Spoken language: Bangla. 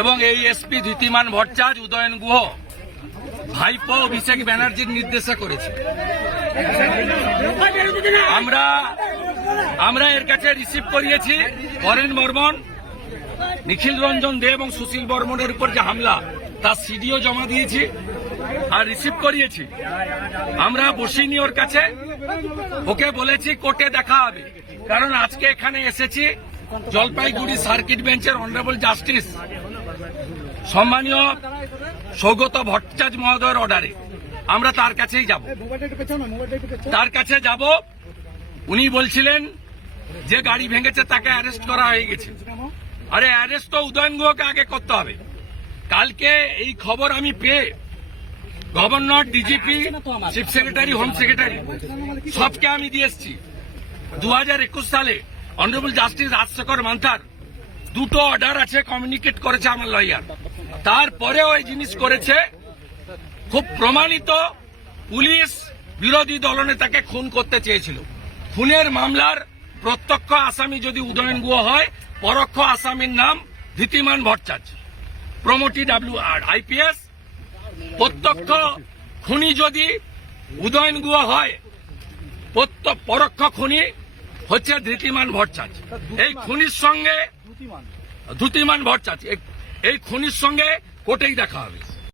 এবং এই এসপি ধৃতিমান ভট্টাচার্য উদয়ন গুহ ভাইপো অভিষেক ব্যানার্জির নির্দেশে করেছে। আমরা এর কাছে রিসিভ করিয়েছি হরেন বর্মন, নিখিল রঞ্জন দে এবং সুশীল বর্মনের উপর যে হামলা তার সিডিও জমা দিয়েছি আর রিসিভ করিয়েছি। আমরা বসিনি ওর কাছে, ওকে বলেছি কোর্টে দেখা হবে, কারণ আজকে এখানে এসেছি জলপাইগুড়ি সার্কিট বেঞ্চের অনারেবল জাস্টিস সম্মানীয় সৌগত ভট্টাচার্য মহোদয়ের অর্ডারে আমরা তার কাছেই যাব। উনি বলছিলেন যে গাড়ি ভেঙেছে তাকে অ্যারেস্ট করা হয়ে গেছে। আরে অ্যারেস্ট তো উদয়ন গুহকে আগে করতে হবে। কালকে এই খবর আমি পেয়ে governor, DGP, chief secretary, home secretary সবকে আমি দিয়ে এসছি। 2021 সালে অনারেবল জাস্টিস রাজশেখর মান্থার দুটো অর্ডার আছে, কমিউনিকেট করেছে আমার লয়ার। তারপরেও এই জিনিস করেছে, খুব প্রমাণিত। পুলিশ বিরোধী দলনেতাকে খুন করতে চেয়েছিল। খুনের মামলার প্রত্যক্ষ আসামি যদি উদয়ন গুহ হয়, পরোক্ষ আসামির নাম Dhritiman Bhattacharya, promotee WR IPS। প্রত্যক্ষ খুনি যদি উদয়ন গুহ হয়, পরোক্ষ খুনি হচ্ছে ধৃতিমান ভট্টাচার্য। এই খুনির সঙ্গে ধৃতিমান ভট্টাচার্য এই খুনির সঙ্গে কোর্টেই দেখা হবে।